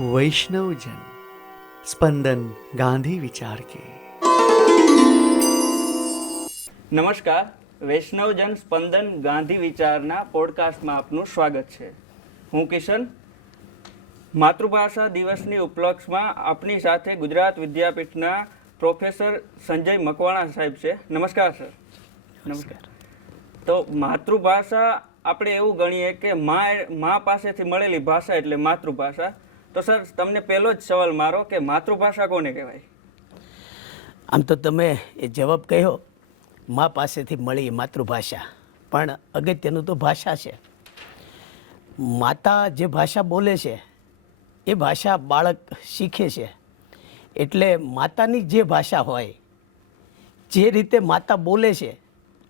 વૈષ્ણવજન સ્પંદન ગાંધી વિચાર કે. નમસ્કાર વૈષ્ણવજન સ્પંદન ગાંધી વિચારના પોડકાસ્ટમાં આપનું સ્વાગત છે. હું કિશન માતૃભાષા દિવસની ઉપલક્ષમાં આપની સાથે ગુજરાત વિદ્યાપીઠના પ્રોફેસર સંજય મકવાણા સાહેબ છે. નમસ્કાર સર. નમસ્કાર. તો માતૃભાષા આપણે એવું ગણીએ કે મા મા પાસેથી મળેલી ભાષા એટલે માતૃભાષા. તો સર, તમને પહેલો જ સવાલ મારો કે માતૃભાષા કોને કહેવાય? આમ તો તમે એ જવાબ કહ્યો, મા પાસેથી મળી માતૃભાષા. પણ અગત્યનું તો ભાષા છે. માતા જે ભાષા બોલે છે, એ ભાષા બાળક શીખે છે. એટલે માતાની જે ભાષા હોય, જે રીતે માતા બોલે છે,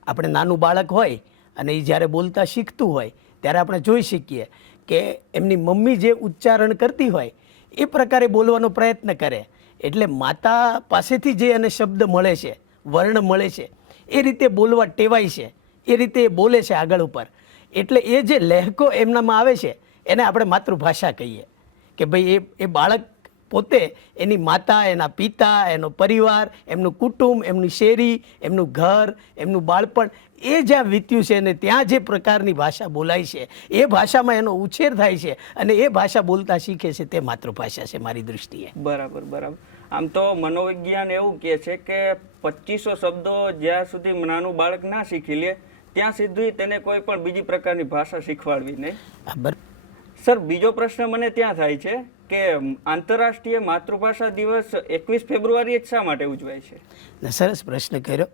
આપણે નાનું બાળક હોય અને એ જ્યારે બોલતા શીખતું હોય, ત્યારે આપણે જોઈ શકીએ. કે એમની મમ્મી જે ઉચ્ચારણ કરતી હોય એ પ્રકારે બોલવાનો પ્રયત્ન કરે. એટલે માતા પાસેથી જે એને શબ્દ મળે છે, વર્ણ મળે છે, એ રીતે બોલવા ટેવાય છે, એ રીતે એ બોલે છે આગળ ઉપર. એટલે એ જે લહેકો એમનામાં આવે છે, એને આપણે માતૃભાષા કહીએ. કે ભાઈ એ એ બાળક પોતે એની માતા એના પિતા એનો પરિવાર એમનું કુટુંબ એમની શેરી એમનું ઘર એમનું બાળપણ એ જ્યાં વીત્યું છે અને ત્યાં જે પ્રકારની ભાષા બોલાય છે એ ભાષામાં એનો ઉછેર થાય છે અને એ ભાષા બોલતા શીખે છે તે માતૃભાષા છે મારી દૃષ્ટિએ બરાબર બરાબર. આમ તો મનોવિજ્ઞાન એવું કહે છે કે પચીસો શબ્દો જ્યાં સુધી નાનું બાળક ના શીખી લે ત્યાં સુધી તેને કોઈ પણ બીજી પ્રકારની ભાષા શીખવાડવી નહીં. સર, બીજો પ્રશ્ન મને ત્યાં થાય છે કે આંતરરાષ્ટ્રીય માતૃભાષા દિવસ એકવીસ ફેબ્રુઆરીએ જ શા માટે ઉજવાય છે? સરસ પ્રશ્ન કર્યો.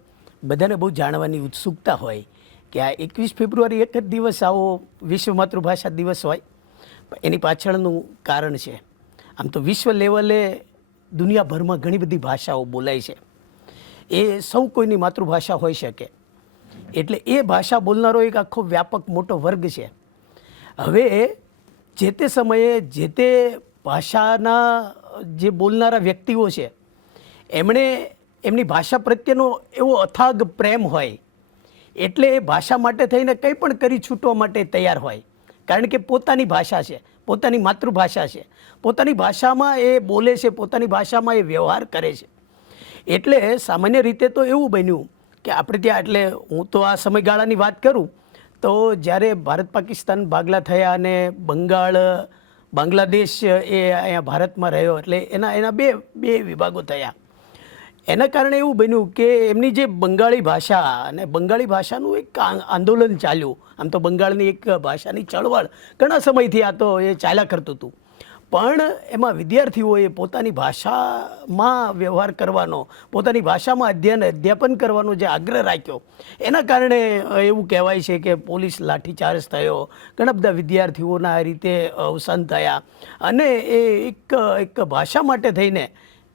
બધાને બહુ જાણવાની ઉત્સુકતા હોય કે આ એકવીસ ફેબ્રુઆરી એક જ દિવસ આવો વિશ્વ માતૃભાષા દિવસ હોય. એની પાછળનું કારણ છે, આમ તો વિશ્વ લેવલે દુનિયાભરમાં ઘણી બધી ભાષાઓ બોલાય છે. એ સૌ કોઈની માતૃભાષા હોઈ શકે. એટલે એ ભાષા બોલનારો એક આખો વ્યાપક મોટો વર્ગ છે. હવે જે તે સમયે જે તે ભાષાના જે બોલનારા વ્યક્તિઓ છે, એમણે એમની ભાષા પ્રત્યેનો એવો અથાગ પ્રેમ હોય, એટલે એ ભાષા માટે થઈને કંઈ પણ કરી છૂટવા માટે તૈયાર હોય. કારણ કે પોતાની ભાષા છે, પોતાની માતૃભાષા છે, પોતાની ભાષામાં એ બોલે છે, પોતાની ભાષામાં એ વ્યવહાર કરે છે. એટલે સામાન્ય રીતે તો એવું બન્યું કે આપણે ત્યાં, એટલે હું તો આ સમયગાળાની વાત કરું તો જ્યારે ભારત પાકિસ્તાન ભાગલા થયા અને બંગાળ, બાંગ્લાદેશ એ અહીંયા ભારતમાં રહ્યો એટલે એના એના બે બે વિભાગો થયા. એના કારણે એવું બન્યું કે એમની જે બંગાળી ભાષા અને બંગાળી ભાષાનું એક આંદોલન ચાલ્યું. આમ તો બંગાળની એક ભાષાની ચળવળ ઘણા સમયથી આ તો એ ચાલ્યા કરતું હતું. પણ એમાં વિદ્યાર્થીઓએ પોતાની ભાષામાં વ્યવહાર કરવાનો, પોતાની ભાષામાં અધ્યયન, અધ્યાપન કરવાનો જે આગ્રહ રાખ્યો, એના કારણે એવું કહેવાય છે કે પોલીસ લાઠીચાર્જ થયો, ઘણા બધા વિદ્યાર્થીઓના આ રીતે અવસાન થયા. અને એ એક એક ભાષા માટે થઈને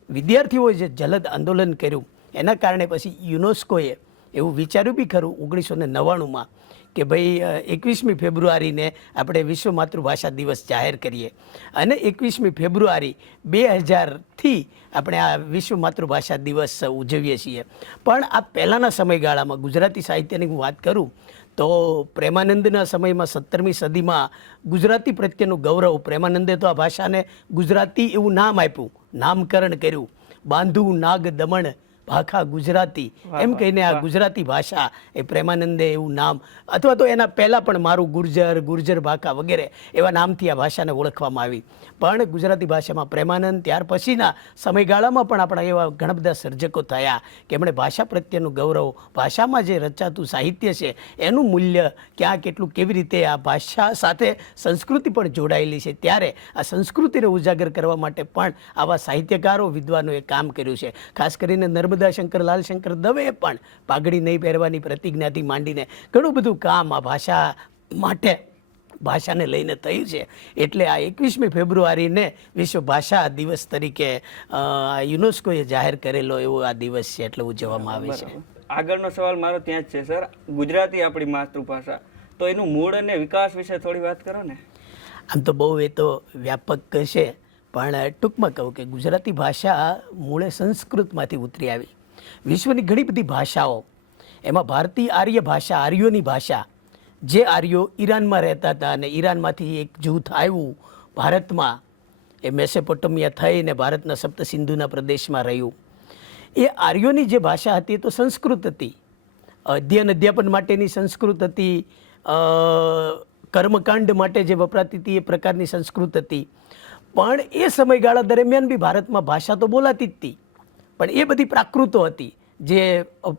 વિદ્યાર્થીઓએ જે જલદ આંદોલન કર્યું, એના કારણે પછી યુનેસ્કોએ એવું વિચાર્યું બી ખરું, ઓગણીસો ને નવ્વાણુંમાં કે ભાઈ એકવીસમી ફેબ્રુઆરીને આપણે વિશ્વ માતૃભાષા દિવસ જાહેર કરીએ. અને એકવીસમી ફેબ્રુઆરી બે હજારથી આપણે આ વિશ્વ માતૃભાષા દિવસ ઉજવીએ છીએ. પણ આ પહેલાંના સમયગાળામાં ગુજરાતી સાહિત્યની હું વાત કરું, તો પ્રેમાનંદના સમયમાં સત્તરમી સદીમાં ગુજરાતી પ્રત્યેનું ગૌરવ, પ્રેમાનંદે તો આ ભાષાને ગુજરાતી એવું નામ આપ્યું, નામકરણ કર્યું. બાંધુ નાગ દમણ ભાખા ગુજરાતી. એમ કહીને આ ગુજરાતી ભાષા એ પ્રેમાનંદે એવું નામ. અથવા તો એના પહેલાં પણ મારું ગુર્જર ગુર્જર ભાખા વગેરે એવા નામથી આ ભાષાને ઓળખવામાં આવી. પણ ગુજરાતી ભાષામાં પ્રેમાનંદ ત્યાર પછીના સમયગાળામાં પણ આપણા એવા ઘણા બધા સર્જકો થયા કે એમણે ભાષા પ્રત્યેનું ગૌરવ ભાષામાં જે રચાતું સાહિત્ય છે એનું મૂલ્ય ક્યાં કેટલું કેવી રીતે આ ભાષા સાથે સંસ્કૃતિ પણ જોડાયેલી છે ત્યારે આ સંસ્કૃતિને ઉજાગર કરવા માટે પણ આવા સાહિત્યકારો વિદ્વાનોએ કામ કર્યું છે. ખાસ કરીને નર્મદા શંકર લાલ શંકર દવે પણ પાઘડી નહીં પહેરવાની પ્રતિજ્ઞાથી માંડીને ઘણું બધું કામ આ ભાષા માટે ભાષાને લઈને થયું છે. એટલે આ એકવીસમી ફેબ્રુઆરીને વિશ્વ ભાષા દિવસ તરીકે યુનેસ્કોએ જાહેર કરેલો એવો આ દિવસ છે એટલે ઉજવવામાં આવે છે. આગળનો સવાલ મારો ત્યાં જ છે સર. ગુજરાતી આપણી માતૃભાષા. તો એનું મૂળ અને વિકાસ વિશે થોડી વાત કરો ને. આમ તો બહુ એ તો વ્યાપક છે. પણ ટૂંકમાં કહું કે ગુજરાતી ભાષા મૂળે સંસ્કૃતમાંથી ઉતરી આવી. વિશ્વની ઘણી બધી ભાષાઓ, એમાં ભારતીય આર્ય ભાષા, આર્યોની ભાષા, જે આર્યો ઈરાનમાં રહેતા હતા અને ઈરાનમાંથી એક જૂથ આવ્યું ભારતમાં, એ મેસેપોટોમિયા થઈને ભારતના સપ્ત સિંધુના પ્રદેશમાં રહ્યું. એ આર્યોની જે ભાષા હતી એ તો સંસ્કૃત હતી. અધ્યયન અધ્યાપન માટેની સંસ્કૃત હતી કર્મકાંડ માટે જે વપરાતી હતી એ પ્રકારની સંસ્કૃત હતી. પણ એ સમયગાળા દરમિયાન બી ભારતમાં ભાષા તો બોલાતી જ હતી પણ એ બધી પ્રાકૃતો હતી, જે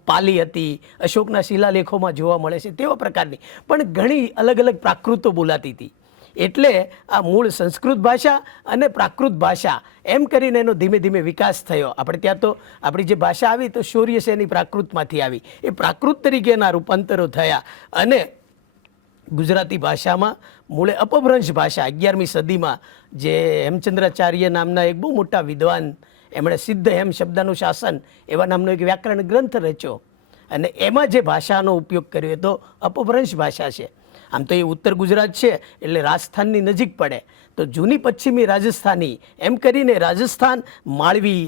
પાલી હતી, અશોકના શિલાલેખોમાં જોવા મળે છે તેવા પ્રકારની. પણ ઘણી અલગ અલગ પ્રાકૃતો બોલાતી હતી એટલે આ મૂળ સંસ્કૃત ભાષા અને પ્રાકૃત ભાષા, એમ કરીને એનો ધીમે ધીમે વિકાસ થયો. આપણે ત્યાં તો, આપણી જે ભાષા આવી તો શૌર્ય સેની પ્રાકૃતમાંથી આવી. એ પ્રાકૃત તરીકેના રૂપાંતરો થયા અને ગુજરાતી ભાષામાં મૂળે અપભ્રંશ ભાષા. અગિયારમી સદીમાં જે હેમચંદ્રાચાર્ય નામના એક બહુ મોટા વિદ્વાન, એમણે સિદ્ધ હેમ શબ્દનું શાસન, એવા નામનો એક વ્યાકરણ ગ્રંથ રચ્યો. અને એમાં જે ભાષાનો ઉપયોગ કર્યો એ તો અપભ્રંશ ભાષા છે. આમ તો એ ઉત્તર ગુજરાત છે, એટલે રાજસ્થાનની નજીક પડે. તો જૂની પશ્ચિમી રાજસ્થાની, એમ કરીને રાજસ્થાન માળવી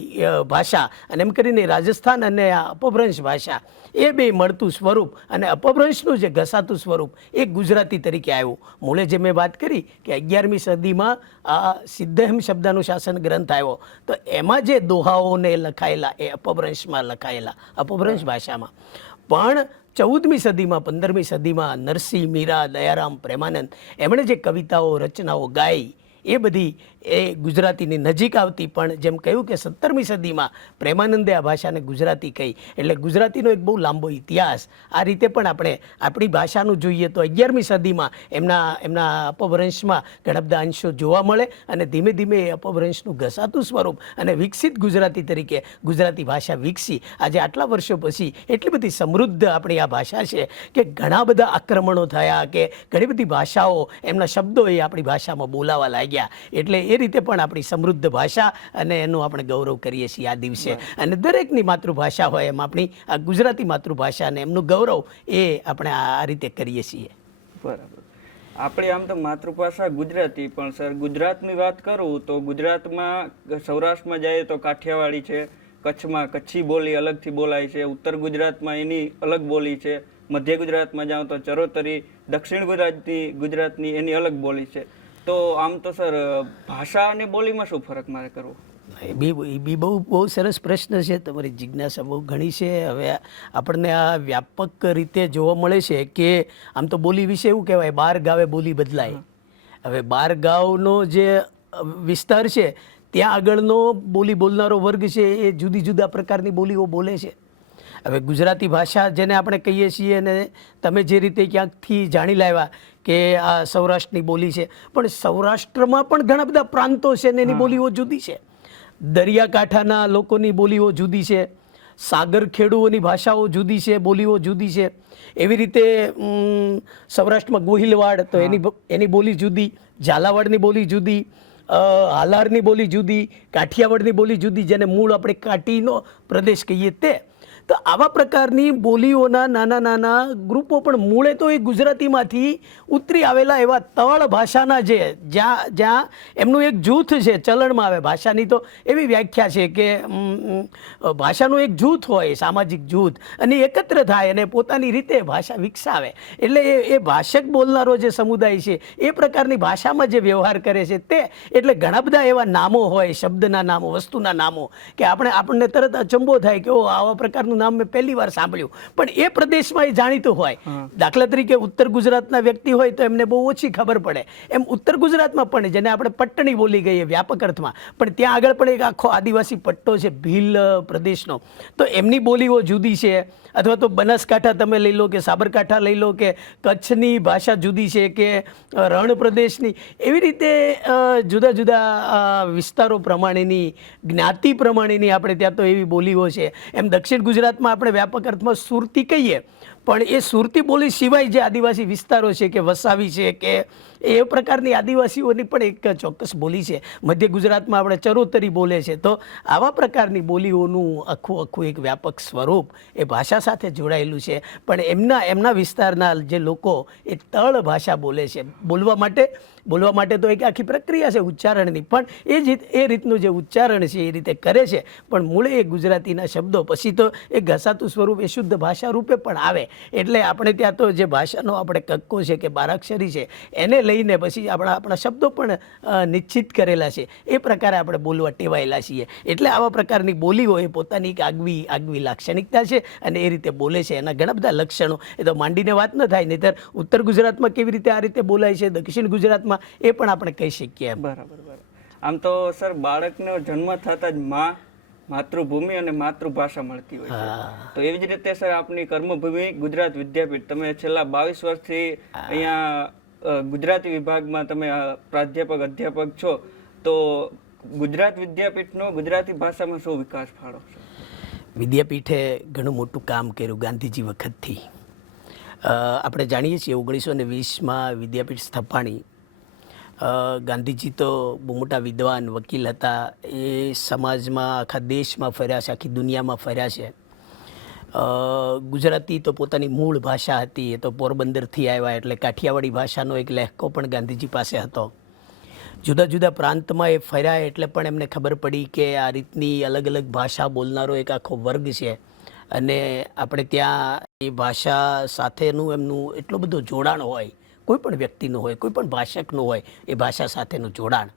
ભાષા અને એમ કરીને રાજસ્થાન અને આ અપભ્રંશ ભાષા, એ બે મળતું સ્વરૂપ અને અપભ્રંશનું જે ઘસાતું સ્વરૂપ, એ ગુજરાતી તરીકે આવ્યું. મૂળે જે મેં વાત કરી કે અગિયારમી સદીમાં આ સિદ્ધહેમ શબ્દનું શાસન ગ્રંથ આવ્યો. તો એમાં જે દોહાઓને લખાયેલા, એ અપભ્રંશમાં લખાયેલા, અપભ્રંશ ભાષામાં. પણ ચૌદમી સદીમાં, પંદરમી સદીમાં નરસિંહ મીરા, દયારામ પ્રેમાનંદ એમણે જે કવિતાઓ, રચનાઓ ગાઈ, એ બધી એ ગુજરાતીની નજીક આવતી, પણ જેમ કહ્યું કે સત્તરમી સદીમાં પ્રેમાનંદે આ ભાષાને ગુજરાતી કહી. એટલે ગુજરાતીનો એક બહુ લાંબો ઇતિહાસ. આ રીતે પણ આપણે આપણી ભાષાનું જોઈએ તો અગિયારમી સદીમાં એમના એમના અપભ્રંશમાં ઘણા બધા અંશો જોવા મળે અને ધીમે ધીમે એ અપભ્રંશનું ઘસાતું સ્વરૂપ અને વિકસિત ગુજરાતી તરીકે ગુજરાતી ભાષા વિકસી. આજે આટલા વર્ષો પછી એટલી બધી સમૃદ્ધ આપણી આ ભાષા છે કે ઘણા બધા આક્રમણો થયા કે ઘણી બધી ભાષાઓ એમના શબ્દો એ આપણી ભાષામાં બોલાવા લાગ્યા. એટલે એ રીતે પણ આપણી સમૃદ્ધ ભાષા અને એનું આપણે ગૌરવ કરીએ છીએ આ દિવસે. અને દરેકની માતૃભાષા હોય એમ આપણી આ ગુજરાતી માતૃભાષા અને એમનું ગૌરવ એ આપણે આ રીતે કરીએ છીએ. બરાબર. આપણે આમ તો માતૃભાષા ગુજરાતી પણ સર ગુજરાતની વાત કરું તો ગુજરાતમાં સૌરાષ્ટ્રમાં જઈએ તો કાઠિયાવાડી છે કચ્છમાં કચ્છી બોલી અલગથી બોલાય છે ઉત્તર ગુજરાતમાં એની અલગ બોલી છે મધ્ય ગુજરાતમાં જાઓ તો ચરોતરી દક્ષિણ ગુજરાતની ગુજરાતની એની અલગ બોલી છે. તો આમ તો સર, ભાષા અને બોલીમાં શું ફરક મારે કરવો? એ બી એ બી બહુ બહુ સરસ પ્રશ્ન છે. તમારી જિજ્ઞાસા બહુ ઘણી છે. હવે આપણને આ વ્યાપક રીતે જોવા મળે છે કે આમ તો બોલી વિશે એવું કહેવાય, બાર ગાવે બોલી બદલાય. હવે બાર ગાવનો જે વિસ્તાર છે, ત્યાં આગળનો બોલી બોલનારો વર્ગ છે, એ જુદી જુદા પ્રકારની બોલીઓ બોલે છે. હવે ગુજરાતી ભાષા જેને આપણે કહીએ છીએ અને તમે જે રીતે ક્યાંકથી જાણી લાવ્યા કે આ સૌરાષ્ટ્રની બોલી છે પણ સૌરાષ્ટ્રમાં પણ ઘણા બધા પ્રાંતો છે ને એની બોલીઓ જુદી છે. દરિયાકાંઠાના લોકોની બોલીઓ જુદી છે સાગર ખેડૂઓની ભાષાઓ જુદી છે બોલીઓ જુદી છે. એવી રીતે સૌરાષ્ટ્રમાં ગોહિલવાડ તો એની એની બોલી જુદી ઝાલાવાડની બોલી જુદી હાલારની બોલી જુદી કાઠિયાવાડની બોલી જુદી, જેને મૂળ આપણે કાટીનો પ્રદેશ કહીએ તે. તો આવા પ્રકારની બોલીઓના નાના નાના ગ્રુપો પણ મૂળે તો એ ગુજરાતીમાંથી ઉતરી આવેલા એવા તળ ભાષાના જે, જ્યાં જ્યાં એમનું એક જૂથ છે, ચલણમાં આવે. ભાષાની તો એવી વ્યાખ્યા છે કે ભાષાનું એક જૂથ હોય, સામાજિક જૂથ, અને એકત્ર થાય અને પોતાની રીતે ભાષા વિકસાવે. એટલે એ એ ભાષક બોલનારો જે સમુદાય છે, એ પ્રકારની ભાષામાં જે વ્યવહાર કરે છે તે, એટલે ઘણા બધા એવા નામો હોય શબ્દના નામો વસ્તુના નામો કે આપણે આપણને તરત અચંબો થાય કે ઓ આવા પ્રકારનું નામ મેં પહેલી વાર સાંભળ્યું. પણ એ પ્રદેશમાં એ જાણીતું હોય. દાખલા તરીકે ઉત્તર ગુજરાતના વ્યક્તિ હોય તો એમને બહુ ઓછી ખબર પડે. એમ ઉત્તર ગુજરાતમાં પણ જેને આપણે પટ્ટણી બોલી ગઈએ વ્યાપક અર્થમાં પણ ત્યાં આગળ પણ એક આખો આદિવાસી પટ્ટો છે ભીલ પ્રદેશનો. તો એમની બોલીઓ જુદી છે અથવા તો બનાસકાંઠા તમે લઈ લો કે સાબરકાંઠા લઈ લો કે કચ્છની ભાષા જુદી છે કે રણ પ્રદેશની. એવી રીતે જુદા જુદા વિસ્તારો વિસ્તારો પ્રમાણેની, જ્ઞાતિ પ્રમાણેની આપણે ત્યાં તો એવી બોલીઓ છે. એમ દક્ષિણ ગુજરાતમાં આપણે વ્યાપક અર્થમાં સુરતી કહીએ પણ એ સુરતી બોલી સિવાય જે આદિવાસી વિસ્તારો છે કે વસાવી છે કે એ પ્રકારની આદિવાસીઓની પણ એક ચોક્કસ બોલી છે. મધ્ય ગુજરાતમાં આપણે ચરોતરી બોલે છે. તો આવા પ્રકારની બોલીઓનું આખું આખું એક વ્યાપક સ્વરૂપ એ ભાષા સાથે જોડાયેલું છે. પણ એમના એમના વિસ્તારના જે લોકો એ તળ ભાષા બોલે છે. બોલવા માટે બોલવા માટે તો એક આખી પ્રક્રિયા છે ઉચ્ચારણની. પણ એ જ એ રીતનું જે ઉચ્ચારણ છે એ રીતે કરે છે. પણ મૂળે એ ગુજરાતીના શબ્દો. પછી તો એ ઘસાતું સ્વરૂપ એ શુદ્ધ ભાષા રૂપે પણ આવે. એટલે આપણે ત્યાં તો જે ભાષાનો આપણે કક્કો છે કે બારાક્ષરી છે, એને લઈને પછી આપણા આપણા શબ્દો પણ નિશ્ચિત કરેલા છે. એ પ્રકારે આપણે બોલવા ટેવાયેલા છીએ. એટલે આવા પ્રકારની બોલીઓ એ પોતાની એક આગવી આગવી લાક્ષણિકતા છે અને એ રીતે બોલે છે. એના ઘણા બધા લક્ષણો, એ તો માંડીને વાત ન થાય, નહીતર ઉત્તર ગુજરાતમાં કેવી રીતે આ રીતે બોલાય છે, દક્ષિણ ગુજરાતમાં એ પણ આપણે કહી શકીએ બરાબર બરાબર. આમ તો, સર, બાળકનો જન્મ થતાં જ માં માતૃભૂમિ અને માતૃભાષા મળતી હોય છે. તો એવી જ રીતે સર આપની કર્મભૂમિ ગુજરાત વિદ્યાપીઠ. તમે છેલ્લા બાવીસ વર્ષથી અહીંયા ગુજરાતી વિભાગમાં તમે પ્રાધ્યાપક અધ્યાપક છો. તો ગુજરાત વિદ્યાપીઠનો ગુજરાતી ભાષામાં શું વિકાસ ફાળો વિદ્યાપીઠે ઘણું મોટું કામ કર્યું ગાંધીજી વખતથી. આપણે જાણીએ છીએ ઓગણીસો ને વીસમાં વિદ્યાપીઠ સ્થપાણી ગાંધીજી તો બહુ મોટા વિદ્વાન, વકીલ હતા. એ સમાજમાં, આખા દેશમાં ફર્યા છે, આખી દુનિયામાં ફર્યા છે. ગુજરાતી તો પોતાની મૂળ ભાષા હતી. એ તો પોરબંદરથી આવ્યા એટલે કાઠિયાવાડી ભાષાનો એક લહેકો પણ ગાંધીજી પાસે હતો. જુદા જુદા પ્રાંતમાં એ ફર્યા એટલે પણ એમને ખબર પડી કે આ રીતની અલગ અલગ ભાષા બોલનારો એક આખો વર્ગ છે. અને આપણે ત્યાં એ ભાષા સાથેનું એમનું એટલો બધો જોડાણ હોય કોઈ પણ વ્યક્તિનું હોય કોઈ પણ ભાષકનું હોય, એ ભાષા સાથેનું જોડાણ.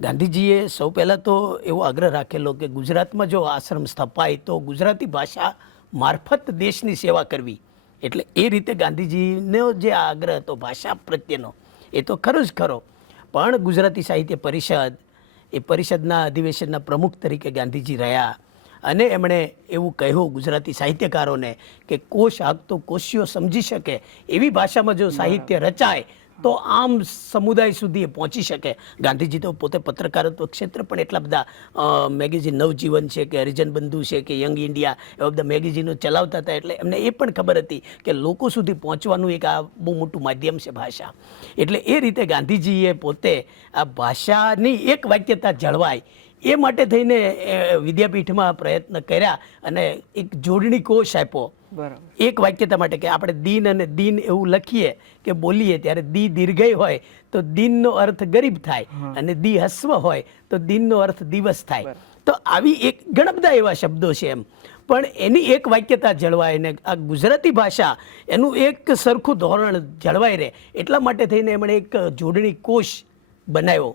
ગાંધીજીએ સૌ પહેલાં તો એવો આગ્રહ રાખેલો કે ગુજરાતમાં જો આશ્રમ સ્થપાય, તો ગુજરાતી ભાષા મારફત દેશની સેવા કરવી. એટલે એ રીતે ગાંધીજીનો જે આગ્રહ હતો, ભાષા પ્રત્યેનો, એ તો ખરો જ ખરો. પણ ગુજરાતી સાહિત્ય પરિષદ, એ પરિષદના અધિવેશનના પ્રમુખ તરીકે ગાંધીજી રહ્યા. અને એમણે એવું કહ્યું ગુજરાતી સાહિત્યકારોને કે કોશ આગતો કોશિયો સમજી શકે એવી ભાષામાં જો સાહિત્ય રચાય તો આમ સમુદાય સુધી એ પહોંચી શકે. ગાંધીજી તો પોતે પત્રકારત્વ ક્ષેત્ર પણ એટલા બધા મેગેઝિન નવજીવન છે કે હરિજન બંધુ છે કે યંગ ઇન્ડિયા એવા બધા મેગેઝિનો ચલાવતા હતા એટલે એમને એ પણ ખબર હતી કે લોકો સુધી પહોંચવાનું એક આ બહુ મોટું માધ્યમ છે ભાષા. એટલે એ રીતે ગાંધીજીએ પોતે આ ભાષાની એક વાક્યતા જળવાય એ માટે થઈને વિદ્યાપીઠમાં પ્રયત્ન કર્યા અને એક જોડણી કોષ આપ્યો. બરાબર. એક વાક્યતા માટે કે આપણે દિન અને દિન એવું લખીએ કે બોલીએ ત્યારે દી દીર્ઘય હોય તો દિનનો અર્થ ગરીબ થાય અને દી હસ્વ હોય તો દિનનો અર્થ દિવસ થાય. તો આવી એક ઘણા બધા એવા શબ્દો છે એમ. પણ એની એક વાક્યતા જળવાય ને આ ગુજરાતી ભાષા એનું એક સરખું ધોરણ જળવાય રહે. એટલા માટે થઈને એમણે એક જોડણી કોષ બનાવ્યો.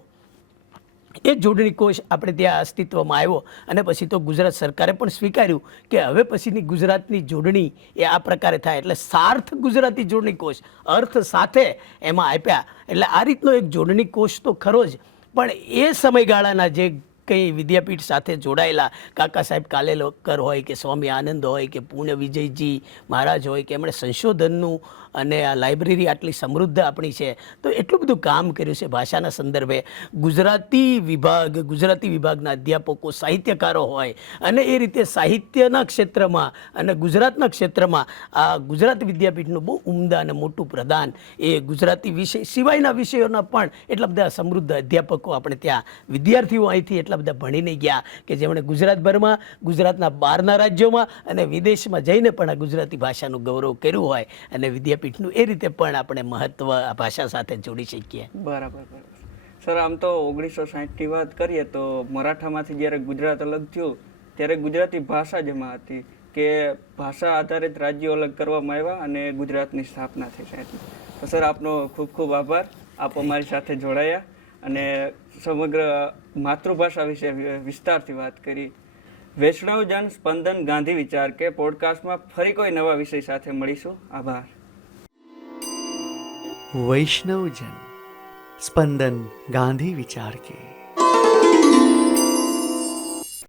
એ જોડણી કોષ આપણે ત્યાં અસ્તિત્વમાં આવ્યો અને પછી તો ગુજરાત સરકારે પણ સ્વીકાર્યું કે હવે પછીની ગુજરાતની જોડણી એ આ પ્રકારે થાય. એટલે સાર્થ ગુજરાતી જોડણી કોષ, અર્થ સાથે એમાં આપ્યા. એટલે આ રીતનો એક જોડણી કોષ તો ખરો જ. પણ એ સમયગાળાના જે કંઈ વિદ્યાપીઠ સાથે જોડાયેલા, કાકા સાહેબ કાલેલકર હોય કે સ્વામી આનંદ હોય કે પૂર્ણ વિજયજી મહારાજ હોય કે એમણે સંશોધનનું અને આ લાઇબ્રેરી આટલી સમૃદ્ધ આપણી છે. તો એટલું બધું કામ કર્યું છે ભાષાના સંદર્ભે. ગુજરાતી વિભાગ, ગુજરાતી વિભાગના અધ્યાપકો, સાહિત્યકારો હોય અને એ રીતે સાહિત્યના ક્ષેત્રમાં અને ગુજરાતના ક્ષેત્રમાં આ ગુજરાત વિદ્યાપીઠનું બહુ ઉમદા અને મોટું પ્રદાન એ ગુજરાતી વિષય સિવાયના વિષયોના પણ એટલા બધા સમૃદ્ધ અધ્યાપકો આપણે ત્યાં વિદ્યાર્થીઓ અહીંથી એટલા બધા ભણીને ગયા કે જેમણે ગુજરાતભરમાં, ગુજરાતના બહારના રાજ્યોમાં અને વિદેશમાં જઈને પણ આ ગુજરાતી ભાષાનું ગૌરવ કર્યું હોય અને વિદ્યાપીઠનું એ રીતે પણ આપણે મહત્વ આ ભાષા સાથે જોડી શકીએ. બરાબર બરાબર. સર, આમ તો ઓગણીસો સાહીઠની વાત કરીએ તો મરાઠામાંથી જ્યારે ગુજરાત અલગ થયું, ત્યારે ગુજરાતી ભાષા જ હતી કે ભાષા આધારિત રાજ્યો અલગ કરવામાં આવ્યા અને ગુજરાતની સ્થાપના થઈ સાહેબ તો સર, આપનો ખૂબ ખૂબ આભાર. આપ અમારી સાથે જોડાયા અને સમગ્ર માતૃભાષા વિશે વિસ્તારથી વાત કરી. વૈષ્ણવજન સ્પંદન ગાંધી વિચાર કે પોડકાસ્ટમાં ફરી કોઈ નવા વિષય સાથે મળીશું. આભાર. વૈષ્ણવજન સ્પંદન ગાંધી વિચાર કે